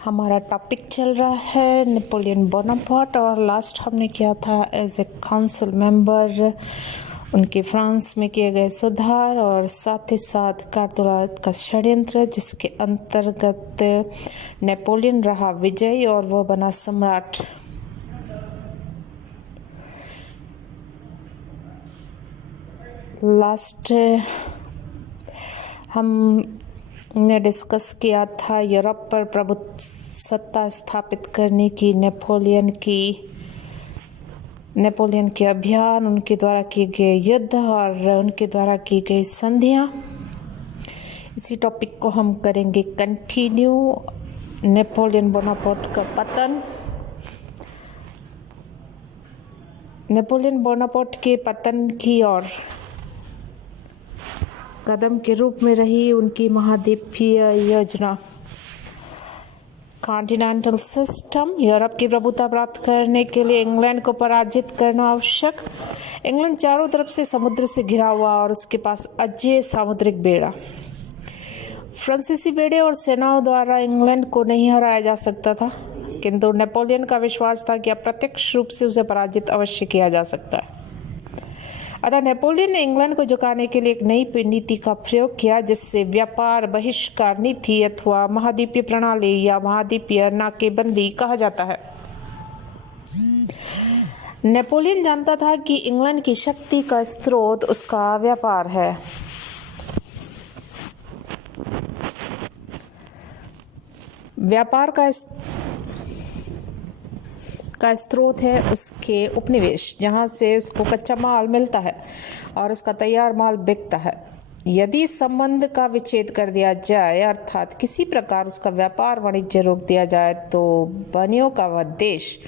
हमारा टॉपिक चल रहा है नेपोलियन बोनापार्ट और लास्ट हमने किया था एज ए काउंसिल मेंबर उनके फ्रांस में किए गए सुधार और साथ ही साथ कारतुलात का षड्यंत्र जिसके अंतर्गत नेपोलियन रहा विजयी और वो बना सम्राट। लास्ट हमने डिस्कस किया था यूरोप पर प्रभुसत्ता स्थापित करने की नेपोलियन के अभियान, उनके द्वारा किए गए युद्ध और उनके द्वारा की गई संधियां। इसी टॉपिक को हम करेंगे कंटिन्यू। नेपोलियन बोनापार्ट का पतन। नेपोलियन बोनापार्ट के पतन की ओर कदम के रूप में रही उनकी महाद्वीपीय योजना। Continental system. यूरोप की प्रभुता प्राप्त करने के लिए इंग्लैंड को पराजित करना आवश्यक। इंग्लैंड चारों तरफ से समुद्र से घिरा हुआ और उसके पास अजेय सामुद्रिक बेड़ा। फ्रांसीसी बेड़े और सेनाओं द्वारा इंग्लैंड को नहीं हराया जा सकता था, किंतु नेपोलियन का विश्वास था कि अप्रत्यक्ष रूप से उसे पराजित अवश्य किया जा सकता है। अतः नेपोलियन ने इंग्लैंड को झुकाने के लिए एक नई नीति का प्रयोग किया, जिससे व्यापार बहिष्कार नीति अथवा महाद्वीपीय प्रणाली या महाद्वीपीय नाकेबंदी कहा जाता है। नेपोलियन जानता था कि इंग्लैंड की शक्ति का स्रोत उसका व्यापार है। व्यापार का स्रोत है उसके उपनिवेश, जहां से उसको कच्चा माल मिलता है और उसका तैयार माल बिकता है। यदि संबंध का विच्छेद कर दिया जाए, अर्थात किसी प्रकार उसका व्यापार वाणिज्य रोक दिया जाए, तो बनियों का वह देश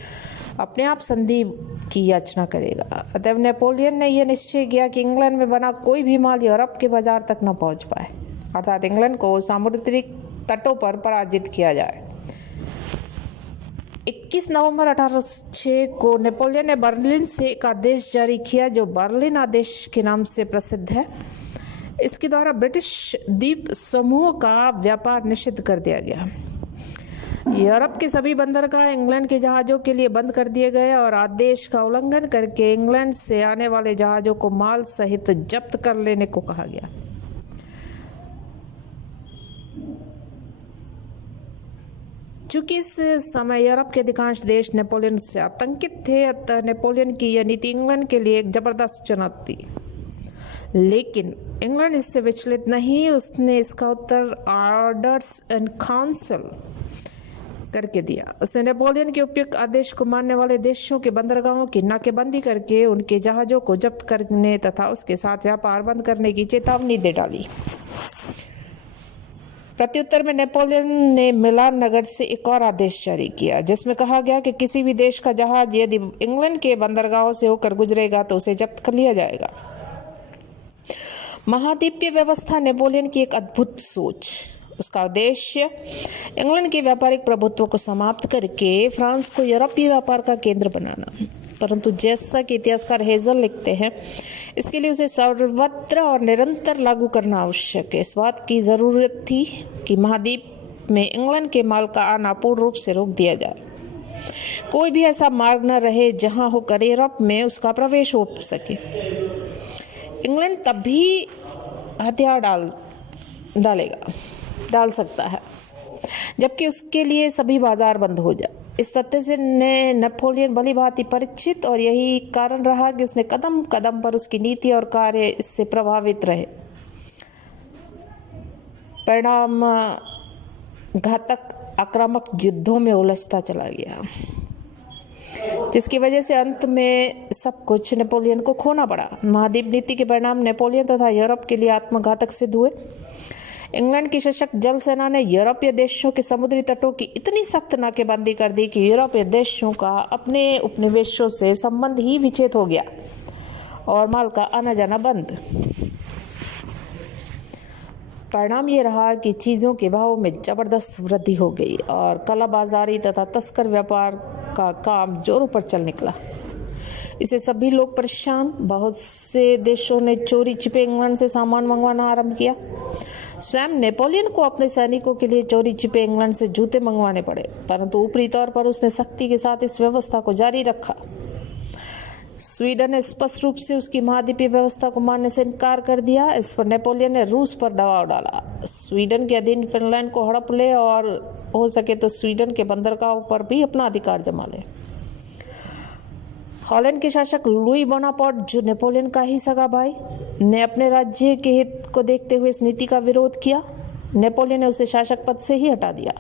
अपने आप संधि की याचना करेगा। अतः नेपोलियन ने यह निश्चय किया कि इंग्लैंड में बना कोई भी माल यूरोप के बाजार तक न पहुंच पाए, अर्थात इंग्लैंड को सामुद्रिक तटों पर पराजित किया जाए। 21 नवंबर 1806 को नेपोलियन ने बर्लिन से एक आदेश जारी किया, जो बर्लिन आदेश के नाम से प्रसिद्ध है। इसके द्वारा ब्रिटिश द्वीप समूह का व्यापार निषिद्ध कर दिया गया। यूरोप के सभी बंदरगाह इंग्लैंड के जहाजों के लिए बंद कर दिए गए और आदेश का उल्लंघन करके इंग्लैंड से आने वाले जहाजों को माल सहित जब्त कर लेने को कहा गया। चूंकि इस समय यूरोप के अधिकांश देश नेपोलियन से आतंकित थे, अतः नेपोलियन की यह नीति इंग्लैंड के लिए एक जबरदस्त चुनौती थी। लेकिन इंग्लैंड इससे विचलित नहीं। उसने इसका उत्तर ऑर्डर्स एंड काउंसिल करके दिया। उसने नेपोलियन के उपयुक्त आदेश को मानने वाले देशों के बंदरगाहों की नाकेबंदी करके उनके जहाजों को जब्त करने तथा उसके साथ व्यापार बंद करने की चेतावनी दे डाली। प्रत्युत्तर में नेपोलियन ने मिलान नगर से एक और आदेश जारी किया, जिसमें कहा गया कि किसी भी देश का जहाज यदि इंग्लैंड के बंदरगाहों से होकर गुजरेगा तो उसे जब्त कर लिया जाएगा। महाद्वीपीय व्यवस्था नेपोलियन की एक अद्भुत सोच। उसका उद्देश्य इंग्लैंड के व्यापारिक प्रभुत्व को समाप्त करके फ्रांस को यूरोपीय व्यापार का केंद्र बनाना। परंतु जैसा कि इतिहासकार हेजल लिखते हैं, इसके लिए उसे सर्वत्र और निरंतर लागू करना आवश्यक है। इस बात की जरूरत थी कि महाद्वीप में इंग्लैंड के माल का आना पूर्ण रूप से रोक दिया जाए। कोई भी ऐसा मार्ग न रहे जहां होकर यूरोप में उसका प्रवेश हो सके। इंग्लैंड तभी हथियार डाल सकता है जबकि उसके लिए सभी बाजार बंद हो जाए। इस तथ्य से नेपोलियन भली भांति परिचित, और यही कारण रहा कि उसने कदम कदम पर उसकी नीति और कार्य इससे प्रभावित रहे। परिणाम घातक आक्रामक युद्धों में उलझता चला गया, जिसकी वजह से अंत में सब कुछ नेपोलियन को खोना पड़ा। महाद्वीप नीति के परिणाम नेपोलियन तथा यूरोप के लिए आत्मघातक सिद्ध हुए। इंग्लैंड की सशक्त जल सेना ने यूरोपीय देशों के समुद्री तटों की इतनी सख्त नाकेबंदी कर दी कि यूरोपीय देशों का अपने उपनिवेशों से संबंध ही विच्छेद हो गया और माल का आना जाना बंद। परिणाम ये रहा कि चीज़ों के भाव में जबरदस्त वृद्धि हो गई और कालाबाजारी तथा तस्कर व्यापार का काम जोरों पर चल निकला। इससे सभी लोग परेशान। बहुत से देशों ने चोरी छिपे इंग्लैंड से सामान मंगवाना आरंभ किया। स्वयं नेपोलियन को अपने सैनिकों के लिए चोरी छिपे इंग्लैंड से जूते मंगवाने पड़े, परंतु ऊपरी तौर पर उसने सख्ती के साथ इस व्यवस्था को जारी रखा। स्वीडन ने स्पष्ट रूप से उसकी महाद्वीपीय व्यवस्था को मानने से इनकार कर दिया। इस पर नेपोलियन ने रूस पर दबाव डाला, स्वीडन के अधीन फिनलैंड को हड़प ले और हो सके तो स्वीडन के बंदरगाहों पर भी अपना अधिकार जमा ले। हॉलैंड के शासक लुई बोनापार्ट, जो नेपोलियन का ही सगा भाई, ने अपने राज्य के हित को देखते हुए इस नीति का विरोध किया। नेपोलियन ने उसे शासक पद से ही हटा दिया।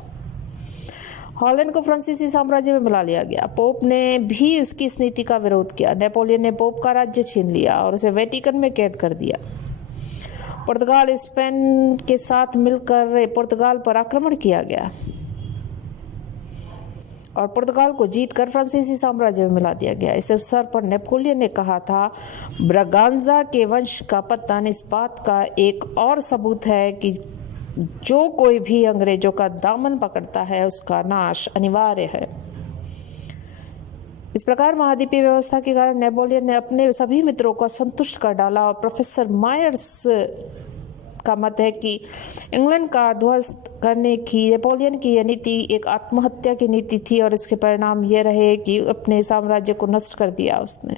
हॉलैंड को फ्रांसीसी साम्राज्य में मिला लिया गया। पोप ने भी उसकी इस नीति का विरोध किया। नेपोलियन ने पोप का राज्य छीन लिया और उसे वेटिकन में कैद कर दिया। पुर्तगाल स्पेन के साथ मिलकर पुर्तगाल पर आक्रमण किया गया और पुर्तगाल को जीतकर फ्रांसीसी साम्राज्य में मिला दिया गया। इस अवसर पर नेपोलियन ने कहा था, ब्रागांजा के वंश का पतन इस बात का एक और सबूत है कि जो कोई भी अंग्रेजों का दामन पकड़ता है उसका नाश अनिवार्य है। इस प्रकार महाद्वीपीय व्यवस्था के कारण नेपोलियन ने अपने सभी मित्रों को संतुष्ट कर डाला और प्रोफेसर मायर्स का मत है कि इंग्लैंड का ध्वस्त करने की नेपोलियन की यह नीति एक आत्महत्या की नीति थी और इसके परिणाम ये रहे कि अपने साम्राज्य को नष्ट कर दिया उसने।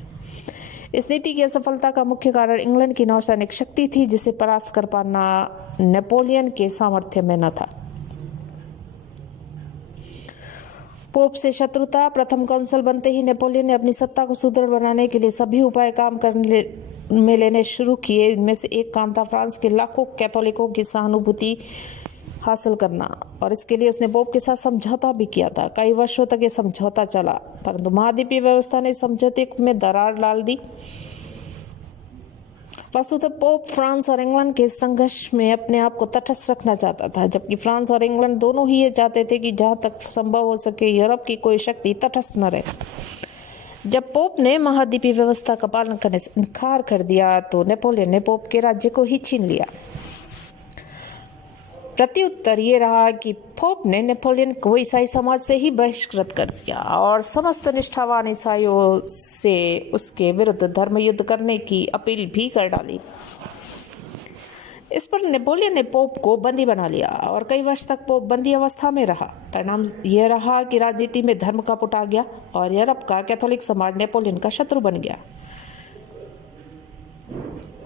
इस नीति की असफलता का मुख्य कारण इंग्लैंड की नौसैनिक शक्ति थी, जिसे परास्त कर पाना नेपोलियन के सामर्थ्य में न था। पोप से शत्रुता। प्रथम काउंसिल बनते ही नेपोलियन ने अपनी सत्ता को सुदृढ़ बनाने के लिए सभी उपाय काम करने में लेने शुरू किए। इनमें से एक काम था फ्रांस के लाखों कैथोलिकों की सहानुभूति हासिल करना, और इसके लिए उसने पोप के साथ समझौता भी किया था। कई वर्षों तक ये समझौता चला, परंतु महाद्वीपीय व्यवस्था ने समझौते में दरार डाल दी। वस्तुतः पोप फ्रांस और इंग्लैंड के संघर्ष में अपने आप को तटस्थ रखना चाहता था, जबकि फ्रांस और इंग्लैंड दोनों ही ये चाहते थे कि जहां तक संभव हो सके यूरोप की कोई शक्ति तटस्थ न रहे। जब पोप ने महाद्वीपीय व्यवस्था का पालन करने से इनकार कर दिया तो नेपोलियन ने पोप के राज्य को ही छीन लिया। प्रत्युत्तर ये रहा कि पोप ने नेपोलियन को ईसाई समाज से ही बहिष्कृत कर दिया और समस्त निष्ठावान ईसाइयों से उसके विरुद्ध धर्म युद्ध करने की अपील भी कर डाली। इस पर नेपोलियन ने पोप को बंदी बना लिया और कई वर्ष तक पोप बंदी अवस्था में रहा। परिणाम यह रहा कि राजनीति में धर्म का पुट आ गया और यूरोप का कैथोलिक समाज नेपोलियन का शत्रु बन गया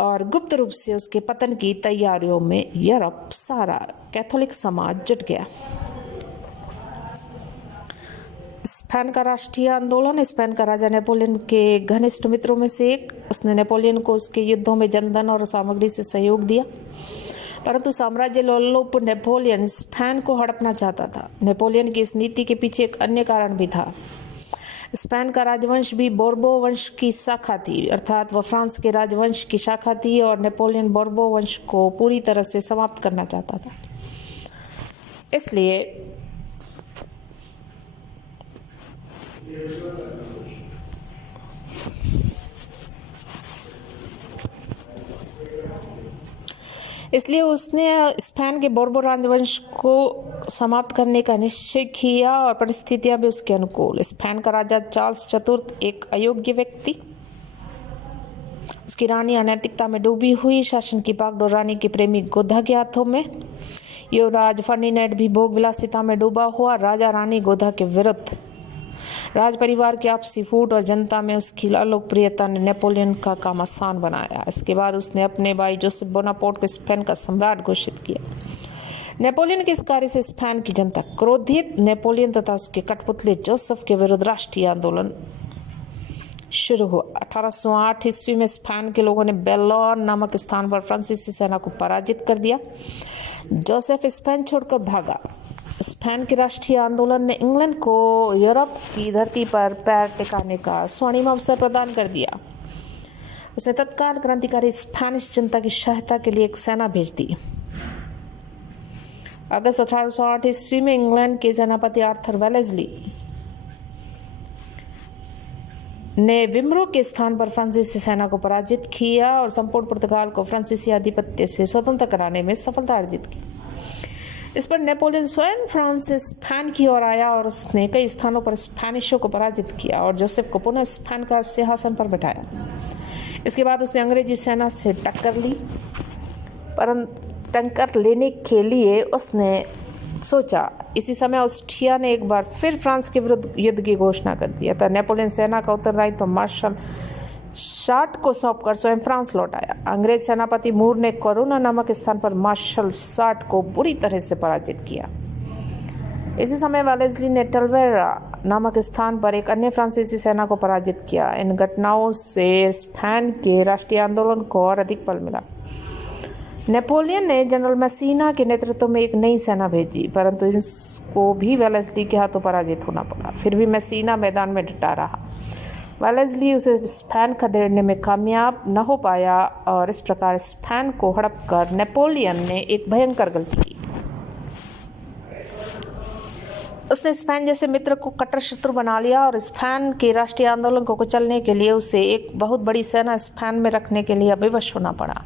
और गुप्त रूप से उसके पतन की तैयारियों में यूरोप सारा कैथोलिक समाज जुट गया। स्पेन का राष्ट्रीय आंदोलन। स्पेन का राजा नेपोलियन के घनिष्ठ मित्रों में से एक, उसने नेपोलियन को उसके युद्धों में जनधन और सामग्री से सहयोग दिया, परंतु साम्राज्य लोलुप नेपोलियन स्पेन को हड़पना चाहता था। नेपोलियन की इस नीति के पीछे एक अन्य कारण भी था। स्पेन का राजवंश भी बोर्बो वंश की शाखा थी, अर्थात वह फ्रांस के राजवंश की शाखा थी और नेपोलियन बोर्बो वंश को पूरी तरह से समाप्त करना चाहता था। इसलिए उसने स्पेन के बोर्बो राजवंश को समाप्त करने का निश्चय किया और परिस्थितियां भी उसके अनुकूल। स्पेन का राजा चार्ल्स चतुर्थ एक अयोग्य व्यक्ति, उसकी रानी अनैतिकता में डूबी हुई, शासन की बागडोर रानी के प्रेमी गोधा के हाथों में। युवराज फर्डिनेंड भी भोग विलासिता में डूबा हुआ। राजा रानी गोधा के विरुद्ध राज परिवार की आपसी फूट और जनता में उसकी लोकप्रियता ने नेपोलियन का काम आसान बनाया। इसके बाद उसने अपने भाई जोसेफ बोनापार्ट को स्पेन का सम्राट घोषित किया। नेपोलियन के इस कार्य से स्पेन की जनता क्रोधित। नेपोलियन तथा उसके कठपुतली जोसेफ के विरुद्ध राष्ट्रीय आंदोलन शुरू हुआ। 1808 ईस्वी में स्पेन के लोगों ने बेलोन नामक स्थान पर फ्रांसीसी सेना को पराजित कर दिया। जोसेफ स्पेन छोड़कर भागा। स्पेन के राष्ट्रीय आंदोलन ने इंग्लैंड को यूरोप की धरती पर पैर टिकाने का स्वर्णिम अवसर प्रदान कर दिया। उसने तत्काल क्रांतिकारी स्पेनिश जनता की सहायता के लिए एक सेना भेज दी। अगस्त 1808 ईस्वी में इंग्लैंड के सेनापति आर्थर वेलेस्ली ने विमरो के स्थान पर फ्रांसीसी सेना को पराजित किया और संपूर्ण पुर्तगाल को फ्रांसीसी आधिपत्य से स्वतंत्र कराने में सफलता अर्जित की। इस पर नेपोलियन स्वयं फ्रांस से स्पेन की ओर आया और उसने कई स्थानों पर स्पेनिशों को पराजित किया और जोसेफ को पुनः स्पेन का सिंहासन पर बैठाया। इसके बाद उसने अंग्रेजी सेना से टक्कर टैंकर लेने के लिए उसने सोचा। इसी समय ऑस्ट्रिया ने एक बार फिर फ्रांस के विरुद्ध युद्ध की घोषणा कर दिया था। नेपोलियन सेना का उत्तरदायित्व तो मार्शल शार्ट को सौंपकर स्वयं फ्रांस लौट आया। अंग्रेज सेनापति मूर ने कोरोना नामक स्थान पर मार्शल शार्ट को बुरी तरह से पराजित किया। इसी समय वालेस्ली ने टलवेरा नामक स्थान पर एक अन्य फ्रांसीसी सेना को पराजित किया। इन घटनाओं से स्पेन के राष्ट्रीय आंदोलन को और अधिक बल मिला। नेपोलियन ने जनरल मैसीना के नेतृत्व में एक नई सेना भेजी, परंतु इसको भी वेलेस्ली के हाथों पराजित होना पड़ा। फिर भी मैसीना मैदान में डटा रहा। वेलेस्ली उसे स्पेन खदेड़ने में कामयाब न हो पाया और इस प्रकार स्पेन को हड़प कर नेपोलियन ने एक भयंकर गलती की। उसने स्पेन जैसे मित्र को कट्टर शत्रु बना लिया और स्पेन के राष्ट्रीय आंदोलन को कुचलने के लिए उसे एक बहुत बड़ी सेना स्पेन में रखने के लिए विवश होना पड़ा।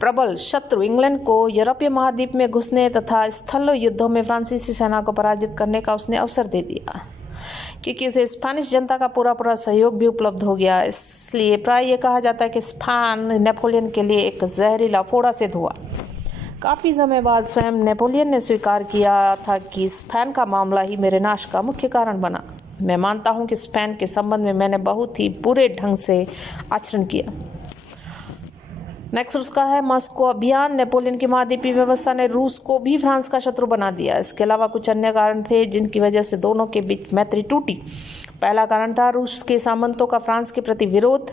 प्रबल शत्रु इंग्लैंड को यूरोपीय महाद्वीप में घुसने तथा स्थल युद्धों में फ्रांसीसी सेना को पराजित करने का उसने अवसर दे दिया, क्योंकि उसे स्पेनिश जनता का पूरा सहयोग भी उपलब्ध हो गया। इसलिए प्राय ये कहा जाता है कि स्पेन नेपोलियन के लिए एक जहरीला फोड़ा सिद्ध हुआ। काफ़ी समय बाद स्वयं नेपोलियन ने स्वीकार किया था कि स्पेन का मामला ही मेरे नाश का मुख्य कारण बना। मैं मानता हूँ कि स्पेन के संबंध में मैंने बहुत ही बुरे ढंग से आचरण किया। नेक्स्ट उसका है मॉस्को अभियान। नेपोलियन की महाद्वीपीय व्यवस्था ने रूस को भी फ्रांस का शत्रु बना दिया। इसके अलावा कुछ अन्य कारण थे जिनकी वजह से दोनों के बीच मैत्री टूटी। पहला कारण था रूस के सामंतों का फ्रांस के प्रति विरोध।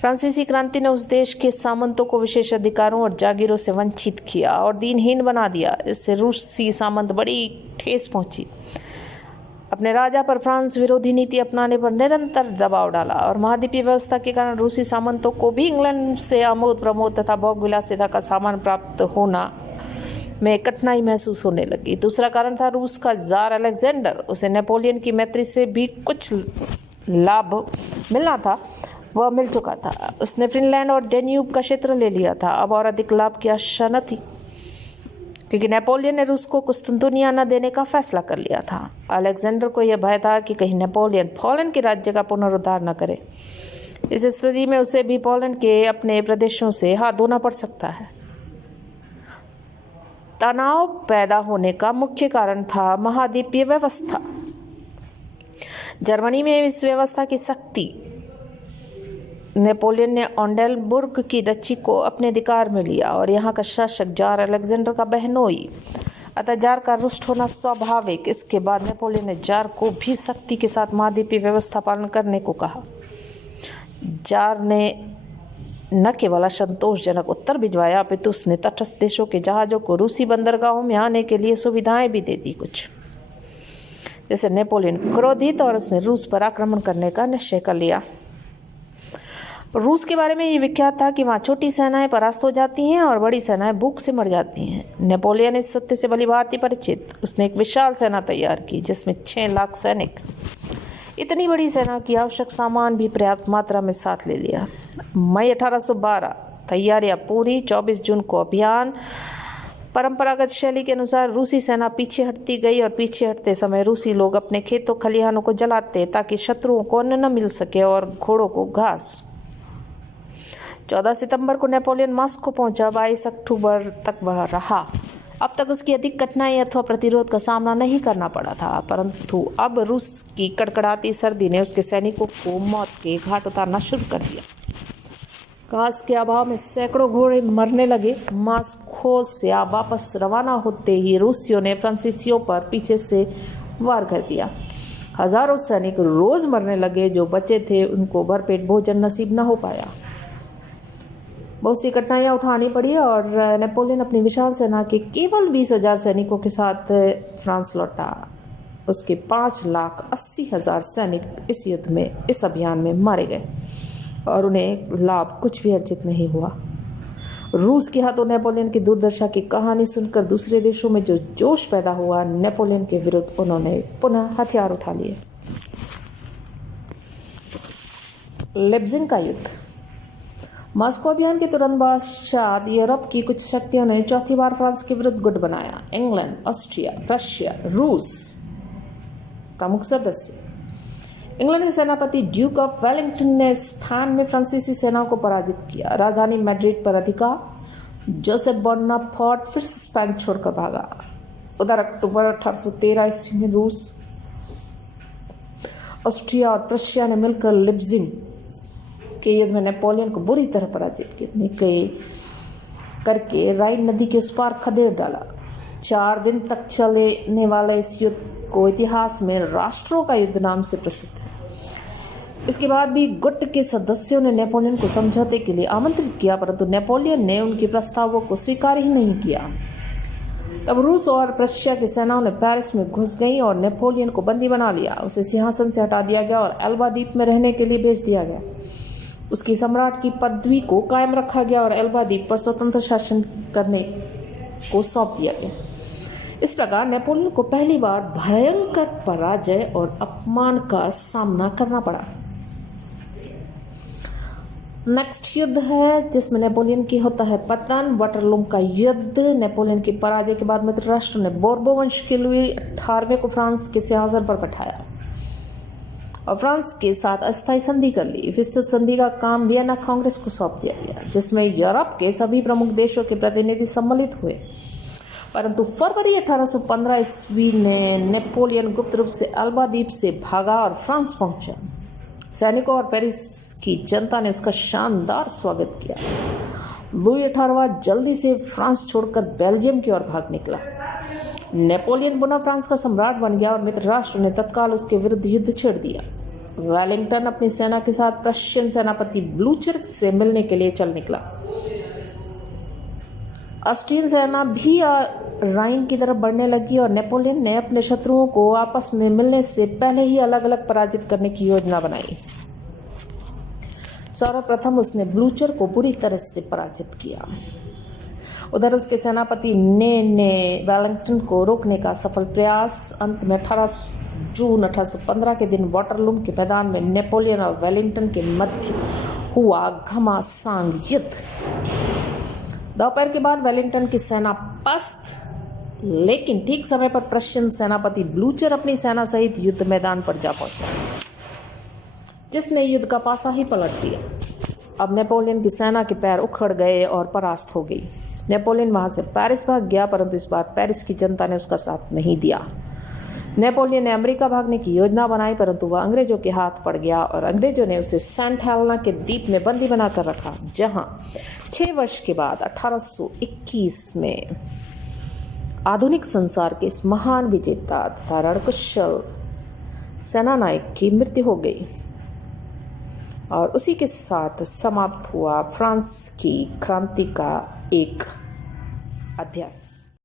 फ्रांसीसी क्रांति ने उस देश के सामंतों को विशेष अधिकारों और जागीरों से वंचित किया और दीनहीन बना दिया। इससे रूसी सामंत बड़ी ठेस पहुंची। अपने राजा पर फ्रांस विरोधी नीति अपनाने पर निरंतर दबाव डाला और महाद्वीपीय व्यवस्था के कारण रूसी सामंतों को भी इंग्लैंड से आमोद प्रमोद तथा भोग विलासिता का सामान प्राप्त होना में कठिनाई महसूस होने लगी। दूसरा कारण था रूस का जार अलेक्जेंडर। उसे नेपोलियन की मैत्री से भी कुछ लाभ मिलना था, वह मिल चुका था। उसने फिनलैंड और डेन्यूब का क्षेत्र ले लिया था। अब और अधिक लाभ की आशा न थी, क्योंकि नेपोलियन ने रूस को कुस्तुनतुनिया न देने का फैसला कर लिया था। अलेक्जेंडर को यह भय था कि कहीं नेपोलियन पोलैंड के राज्य का पुनरुद्धार न करे। इस स्थिति में उसे भी पोलैंड के अपने प्रदेशों से हाथ धोना पड़ सकता है। तनाव पैदा होने का मुख्य कारण था महाद्वीपीय व्यवस्था। जर्मनी में इस व्यवस्था की सख्ती। नेपोलियन ने ओंडेलबुर्ग की डची को अपने अधिकार में लिया और यहाँ का शासक जार अलेक्जेंडर का बहनोई, अतः जार का रुष्ट होना स्वाभाविक। इसके बाद नेपोलियन ने जार को भी सख्ती के साथ महाद्वीपीय व्यवस्था पालन करने को कहा। जार ने न केवल असंतोषजनक उत्तर भिजवाया, अपितु उसने तटस्थ देशों के जहाज़ों को रूसी बंदरगाहों में आने के लिए सुविधाएं भी दे दी कुछ। जैसे नेपोलियन क्रोधित और उसने रूस पर आक्रमण करने का निश्चय कर लिया। रूस के बारे में ये विख्यात था कि वहाँ छोटी सेनाएं परास्त हो जाती हैं और बड़ी सेनाएं भूख से मर जाती हैं। नेपोलियन इस सत्य से भली भांति परिचित। उसने एक विशाल सेना तैयार की जिसमें 6 लाख सैनिक। इतनी बड़ी सेना की आवश्यक सामान भी पर्याप्त मात्रा में साथ ले लिया। मई 1812 तैयारियां पूरी। 24 जून को अभियान। परंपरागत शैली के अनुसार रूसी सेना पीछे हटती गई और पीछे हटते समय रूसी लोग अपने खेतों खलिहानों को जलाते ताकि शत्रुओं को अन्न न मिल सके और घोड़ों को घास। 14 सितंबर को नेपोलियन मॉस्को पहुंचा। 22 अक्टूबर तक वह रहा। अब तक उसकी अधिक कठिनाई अथवा प्रतिरोध का सामना नहीं करना पड़ा था, परंतु अब रूस की कड़कड़ाती सर्दी ने उसके सैनिकों को मौत के घाट उतारना शुरू कर दिया। घास के अभाव में सैकड़ों घोड़े मरने लगे। मॉस्को से वापस रवाना होते ही रूसियों ने फ्रांसीसियों पर पीछे से वार कर दिया। हजारों सैनिक रोज मरने लगे। जो बचे थे उनको भरपेट भोजन नसीब न हो पाया। बहुत सी कठिनाइयाँ उठानी पड़ी और नेपोलियन अपनी विशाल सेना के केवल 20,000 सैनिकों के साथ फ्रांस लौटा। उसके 5,80,000 सैनिक इस युद्ध में, इस अभियान में मारे गए और उन्हें लाभ कुछ भी अर्जित नहीं हुआ। रूस के हाथों नेपोलियन की दुर्दशा की कहानी सुनकर दूसरे देशों में जो जोश पैदा हुआ, नेपोलियन के विरुद्ध उन्होंने पुनः हथियार उठा लिए। लेब्जिन का युद्ध। मॉस्को अभियान के तुरंत पश्चात यूरोप की कुछ शक्तियों ने चौथी बार फ्रांस के विरुद्ध गुट बनाया। इंग्लैंड, ऑस्ट्रिया, रशिया, रूस प्रमुख सदस्य। इंग्लैंड के सेनापति ड्यूक ऑफ वेलिंगटन ने स्पेन में फ्रांसीसी सेनाओं को पराजित किया। राजधानी मैड्रिड पर अधिकार। जोसेफ बोनापार्ट फिर स्पेन छोड़कर भागा। उधर अक्टूबर 1813 ईस्वी में रूस, ऑस्ट्रिया और प्रशिया ने मिलकर लिप्जिंग के युद्ध में नेपोलियन को बुरी तरह पराजित करके राइन नदी के उस पार खदेड़ डाला। 4 दिन तक चलने वाले इस युद्ध को इतिहास में राष्ट्रों का युद्ध नाम से प्रसिद्ध है। इसके बाद भी गुट के सदस्यों ने नेपोलियन को समझौते के लिए आमंत्रित किया, परंतु नेपोलियन ने उनके प्रस्तावों को स्वीकार ही नहीं किया। तब रूस और प्रशिया की सेनाओं ने पेरिस में घुस गई और नेपोलियन को बंदी बना लिया। उसे सिंहासन से हटा दिया गया और एल्बा द्वीप में रहने के लिए भेज दिया गया। उसकी सम्राट की पदवी को कायम रखा गया और एल्बा द्वीप पर स्वतंत्र शासन करने को सौंप दिया गया। इस प्रकार नेपोलियन को पहली बार भयंकर पराजय और अपमान का सामना करना पड़ा। नेक्स्ट युद्ध है जिसमें नेपोलियन की होता है पतन, वाटरलू का युद्ध। नेपोलियन की पराजय के बाद मित्र राष्ट्र ने बोर्बो वंश के लुई 18वें को फ्रांस के सिंहासन पर बैठाया और फ्रांस के साथ अस्थायी संधि कर ली। विस्तृत संधि का काम वियना कांग्रेस को सौंप दिया गया, जिसमें यूरोप के सभी प्रमुख देशों के प्रतिनिधि सम्मिलित हुए। परंतु फरवरी 1815 ईस्वी ने नेपोलियन गुप्त रूप से एल्बा द्वीप से भागा और फ्रांस पहुंचा। सैनिकों और पेरिस की जनता ने उसका शानदार स्वागत किया। लुई 18वां जल्दी से फ्रांस छोड़कर बेल्जियम की ओर भाग निकला। नेपोलियन पुनः फ्रांस का सम्राट बन गया और मित्र राष्ट्र ने तत्काल उसके विरुद्ध युद्ध छेड़ दिया। वेलिंगटन अपनी सेना के साथ प्रशियन सेनापति ब्लूचर से मिलने के लिए चल निकला। ऑस्ट्रियन सेना भी राइन की तरफ बढ़ने लगी और नेपोलियन ने अपने शत्रुओं को आपस में मिलने से पहले ही अलग अलग पराजित करने की योजना बनाई। सर्वप्रथम उसने ब्लूचर को बुरी तरह से पराजित किया। उधर उसके सेनापति ने वेलिंगटन को रोकने का सफल प्रयास। अंत में 18 जून 1815 के दिन वाटरलू के मैदान में नेपोलियन और वेलिंगटन के मध्य हुआ घमासान युद्ध। दोपहर के बाद वेलिंगटन की सेना पस्त, लेकिन ठीक समय पर प्रशियन सेनापति ब्लूचर अपनी सेना सहित युद्ध मैदान पर जा पहुंचा, जिसने युद्ध का पासा ही पलट दिया। अब नेपोलियन की सेना के पैर उखड़ गए और परास्त हो गई। नेपोलियन वहां से पेरिस भाग गया, परंतु इस बार पेरिस की जनता ने उसका साथ नहीं दिया। नेपोलियन ने अमेरिका भागने की योजना बनाई, परंतु वह अंग्रेजों के हाथ पड़ गया और अंग्रेजों ने उसे सेंट हेलेना के द्वीप में बंदी बनाकर रखा, जहां 6 वर्ष के बाद 1821 में आधुनिक संसार के इस महान विजेता तथा रणकुशल सेनानायक की मृत्यु हो गई और उसी के साथ समाप्त हुआ फ्रांस की क्रांति का एक अध्याय।